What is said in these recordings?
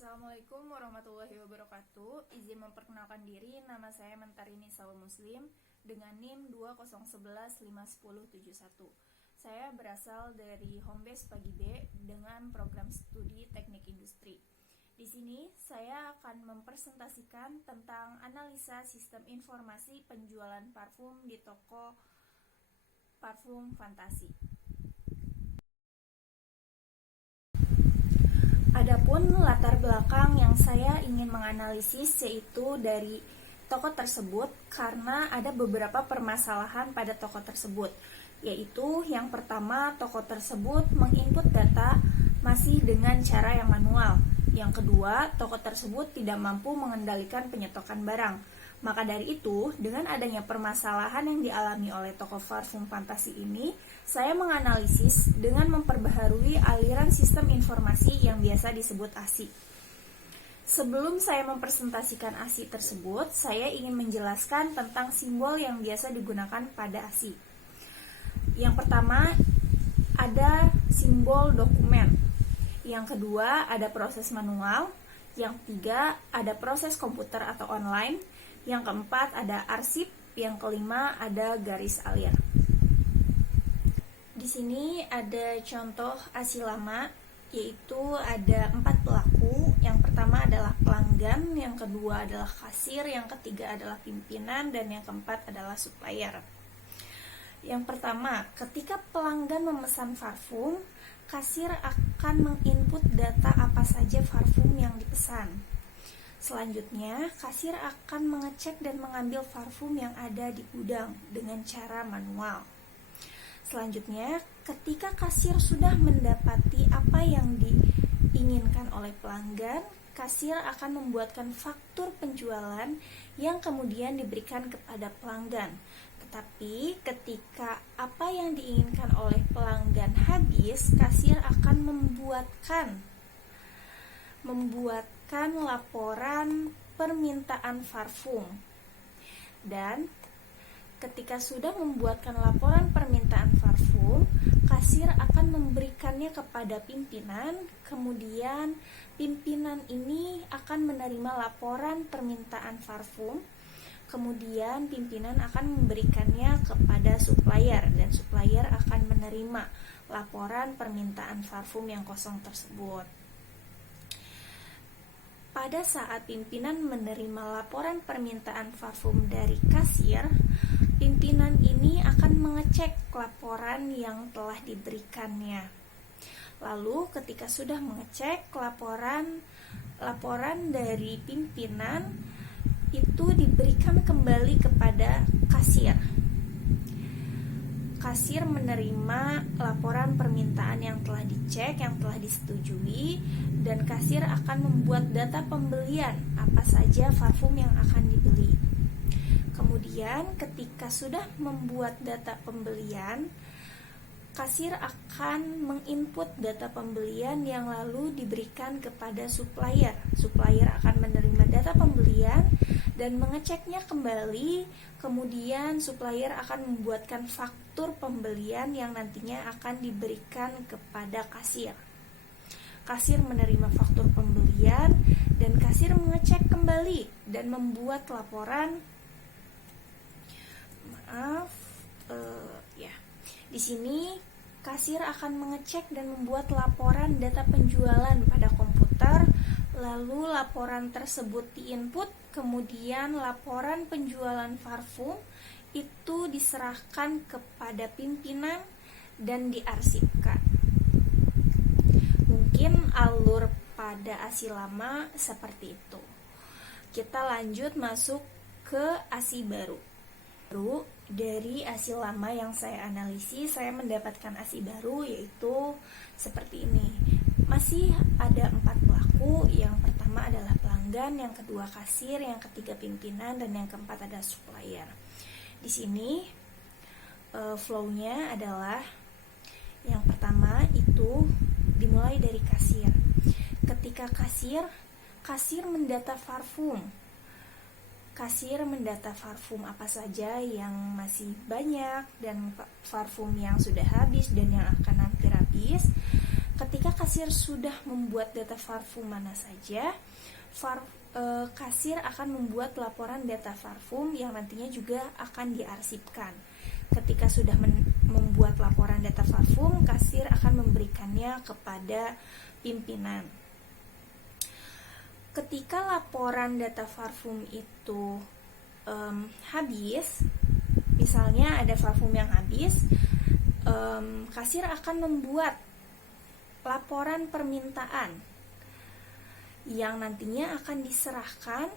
Assalamualaikum warahmatullahi wabarakatuh. Izin memperkenalkan diri, nama saya Mentarini Sawa Muslim dengan NIM 201151071. Saya berasal dari Homebase Pagi B dengan program studi Teknik Industri. Di sini saya akan mempresentasikan tentang analisa sistem informasi penjualan parfum di toko parfum Fantasi. Adapun latar belakang yang saya ingin menganalisis yaitu dari toko tersebut karena ada beberapa permasalahan pada toko tersebut, yaitu yang pertama, toko tersebut menginput data masih dengan cara yang manual. Yang kedua, toko tersebut tidak mampu mengendalikan penyetokan barang. Maka dari itu, dengan adanya permasalahan yang dialami oleh toko parfum Fantasi ini, saya menganalisis dengan memperbaharui aliran sistem informasi yang biasa disebut ASI. Sebelum saya mempresentasikan ASI tersebut, saya ingin menjelaskan tentang simbol yang biasa digunakan pada ASI. Yang pertama, ada simbol dokumen. Yang kedua, ada proses manual. Yang ketiga, ada proses komputer atau online. Yang keempat, ada arsip. Yang kelima, ada garis alir. Di sini ada contoh ASI lama, yaitu ada 4 pelaku. Yang pertama adalah pelanggan, yang kedua adalah kasir, yang ketiga adalah pimpinan, dan yang keempat adalah supplier. Yang pertama, ketika pelanggan memesan parfum, kasir akan menginput data apa saja parfum yang dipesan. Selanjutnya, kasir akan mengecek dan mengambil parfum yang ada di gudang dengan cara manual. Selanjutnya, ketika kasir sudah mendapati apa yang diinginkan oleh pelanggan, kasir akan membuatkan faktur penjualan yang kemudian diberikan kepada pelanggan. Tetapi ketika apa yang diinginkan oleh pelanggan habis, kasir akan membuatkan laporan permintaan parfum. Dan ketika sudah membuatkan laporan permintaan parfum, kasir akan memberikannya kepada pimpinan, kemudian pimpinan ini akan menerima laporan permintaan parfum, kemudian pimpinan akan memberikannya kepada supplier, dan supplier akan menerima laporan permintaan parfum yang kosong tersebut. Pada saat pimpinan menerima laporan permintaan parfum dari kasir, pimpinan ini akan mengecek laporan yang telah diberikannya. Lalu ketika sudah mengecek laporan dari pimpinan, itu diberikan kembali kepada kasir. Kasir menerima laporan permintaan yang telah dicek, yang telah disetujui, dan kasir akan membuat data pembelian apa saja parfum yang akan dibeli. Kemudian ketika sudah membuat data pembelian, kasir akan menginput data pembelian yang lalu diberikan kepada supplier. Supplier akan menerima data pembelian dan mengeceknya kembali, kemudian supplier akan membuatkan faktur pembelian yang nantinya akan diberikan kepada kasir. Kasir menerima faktur pembelian dan kasir mengecek kembali dan membuat laporan. Di sini kasir akan mengecek dan membuat laporan data penjualan pada komputer, lalu laporan tersebut diinput, kemudian laporan penjualan parfum itu diserahkan kepada pimpinan dan diarsipkan. Mungkin alur pada ASI lama seperti itu. Kita lanjut masuk ke ASI baru. Dari ASI lama yang saya analisis, saya mendapatkan ASI baru, yaitu seperti ini. Masih ada 4 pelaku. Yang pertama adalah pelanggan, yang kedua kasir, yang ketiga pimpinan, dan yang keempat ada supplier. Di sini flow-nya adalah yang pertama itu dimulai dari kasir. Ketika kasir mendata parfum. Kasir mendata parfum apa saja yang masih banyak dan parfum yang sudah habis dan yang akan hampir habis. Ketika kasir sudah membuat data parfum mana saja, kasir akan membuat laporan data parfum yang nantinya juga akan diarsipkan. Ketika sudah membuat laporan data parfum, kasir akan memberikannya kepada pimpinan. Ketika laporan data parfum itu habis, misalnya ada parfum yang habis, kasir akan membuat laporan permintaan yang nantinya akan diserahkan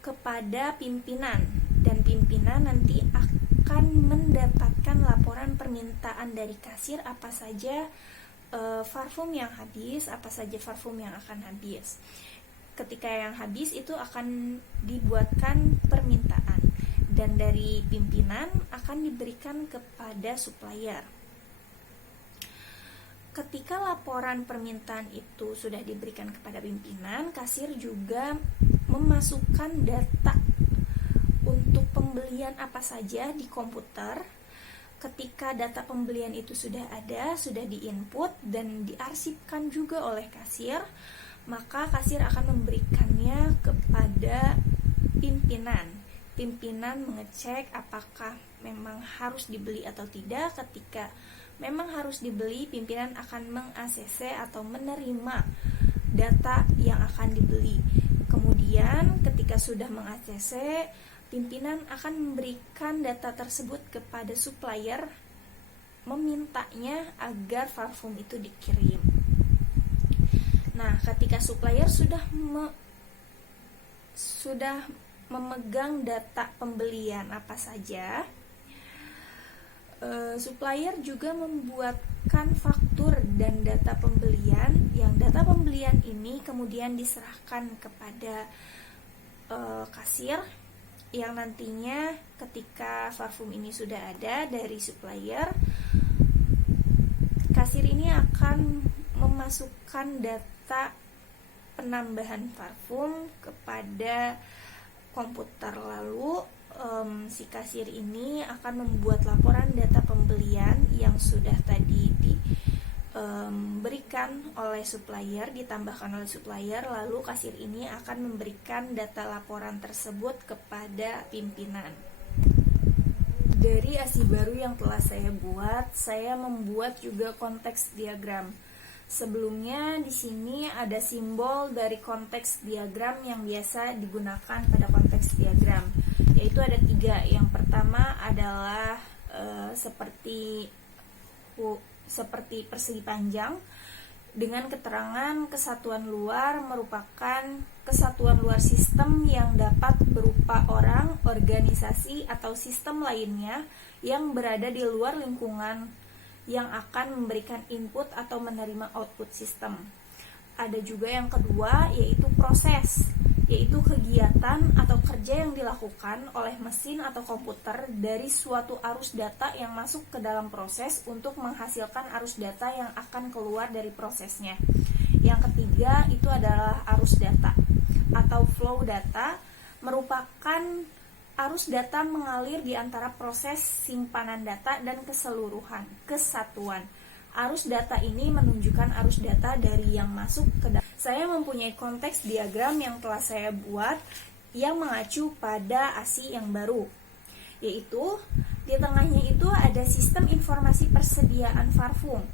kepada pimpinan, dan pimpinan nanti akan mendapatkan laporan permintaan dari kasir apa saja parfum yang habis, apa saja parfum yang akan habis. Ketika yang habis itu akan dibuatkan permintaan, dan dari pimpinan akan diberikan kepada supplier. Ketika laporan permintaan itu sudah diberikan kepada pimpinan, kasir juga memasukkan data untuk pembelian apa saja di komputer. Ketika data pembelian itu sudah ada, sudah diinput dan diarsipkan juga oleh kasir, maka kasir akan memberikannya kepada pimpinan. Pimpinan mengecek apakah memang harus dibeli atau tidak. Ketika memang harus dibeli, pimpinan akan meng-ACC atau menerima data yang akan dibeli. Kemudian ketika sudah meng-ACC, pimpinan akan memberikan data tersebut kepada supplier, memintanya agar parfum itu dikirim. Nah, ketika supplier sudah memegang data pembelian apa saja, supplier juga membuatkan faktur dan data pembelian, yang data pembelian ini kemudian diserahkan kepada kasir, yang nantinya ketika parfum ini sudah ada dari supplier, kasir ini akan memasukkan data penambahan parfum kepada komputer. Lalu si kasir ini akan membuat laporan data pembelian yang sudah tadi diberikan oleh supplier, ditambahkan oleh supplier. Lalu kasir ini akan memberikan data laporan tersebut kepada pimpinan. Dari ASI baru yang telah saya buat, saya membuat juga konteks diagram. Sebelumnya di sini ada simbol dari konteks diagram yang biasa digunakan pada konteks diagram, yaitu ada 3. Yang pertama adalah seperti persegi panjang dengan keterangan kesatuan luar merupakan kesatuan luar sistem yang dapat berupa orang, organisasi, atau sistem lainnya yang berada di luar lingkungan yang akan memberikan input atau menerima output sistem. Ada juga yang kedua, yaitu proses, yaitu kegiatan atau kerja yang dilakukan oleh mesin atau komputer dari suatu arus data yang masuk ke dalam proses untuk menghasilkan arus data yang akan keluar dari prosesnya. Yang ketiga itu adalah arus data atau flow data, merupakan arus data mengalir di antara proses simpanan data dan kesatuan. Arus data ini menunjukkan arus data dari yang masuk ke dalam. Saya mempunyai konteks diagram yang telah saya buat yang mengacu pada ASI yang baru, yaitu di tengahnya itu ada sistem informasi persediaan parfum.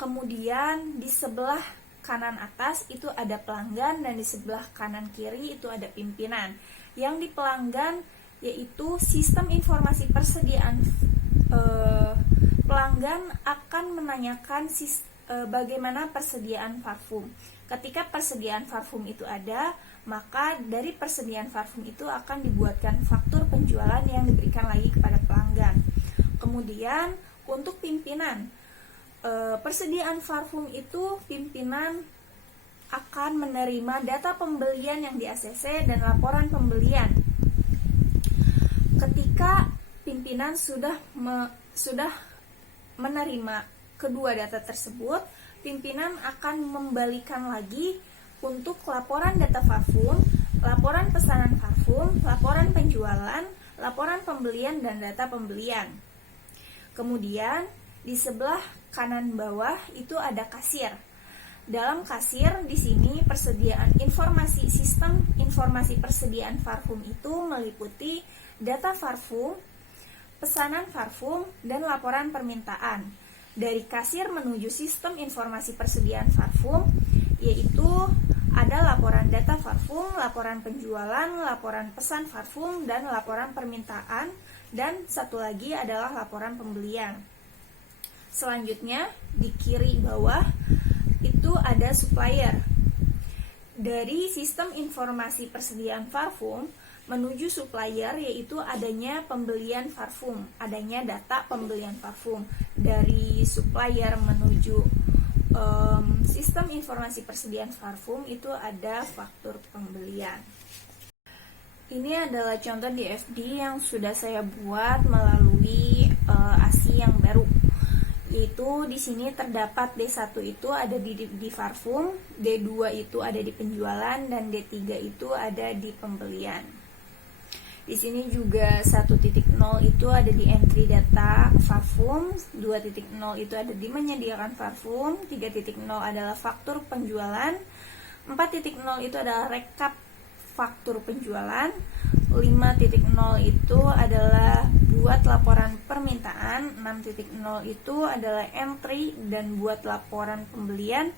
Kemudian di sebelah kanan atas itu ada pelanggan, dan di sebelah kanan kiri itu ada pimpinan. Yang di pelanggan yaitu sistem informasi persediaan, pelanggan akan menanyakan bagaimana persediaan parfum. Ketika persediaan parfum itu ada, maka dari persediaan parfum itu akan dibuatkan faktur penjualan yang diberikan lagi kepada pelanggan. Kemudian untuk pimpinan, persediaan parfum itu pimpinan akan menerima data pembelian yang di-ACC dan laporan pembelian. Ketika pimpinan sudah menerima kedua data tersebut, pimpinan akan membalikan lagi untuk laporan data parfum, laporan pesanan parfum, laporan penjualan, laporan pembelian, dan data pembelian. Kemudian di sebelah kanan bawah itu ada kasir. Dalam kasir di sini persediaan informasi sistem informasi persediaan parfum itu meliputi data parfum, pesanan parfum, dan laporan permintaan. Dari kasir menuju sistem informasi persediaan parfum, yaitu ada laporan data parfum, laporan penjualan, laporan pesan parfum, dan laporan permintaan, dan satu lagi adalah laporan pembelian. Selanjutnya, di kiri bawah itu ada supplier. Dari sistem informasi persediaan parfum menuju supplier, yaitu adanya pembelian parfum, adanya data pembelian parfum. Dari supplier menuju sistem informasi persediaan parfum itu ada faktur pembelian. Ini adalah contoh DFD yang sudah saya buat melalui ASI yang baru. Yaitu di sini terdapat D1 itu ada di parfum, D2 itu ada di penjualan, dan D3 itu ada di pembelian. Di sini juga 1.0 itu ada di entry data parfum, 2.0 itu ada di menyediakan parfum, 3.0 adalah faktur penjualan, 4.0 itu adalah rekap faktur penjualan, 5.0 itu adalah buat laporan permintaan, 6.0 itu adalah entry dan buat laporan pembelian.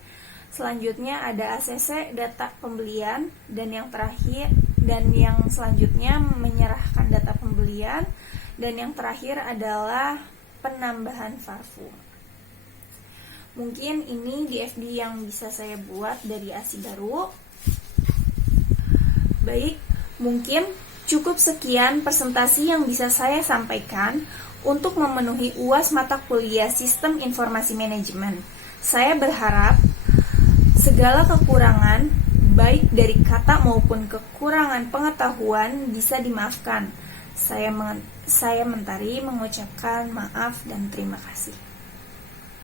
Selanjutnya ada ACC data pembelian, dan yang selanjutnya menyerahkan data pembelian, dan yang terakhir adalah penambahan parfum. Mungkin ini DFD yang bisa saya buat dari ASI baru. Baik, mungkin cukup sekian presentasi yang bisa saya sampaikan untuk memenuhi UAS mata kuliah Sistem Informasi Manajemen. Saya berharap segala kekurangan, baik dari kata maupun kekurangan pengetahuan, bisa dimaafkan. Saya Mentari mengucapkan maaf dan terima kasih.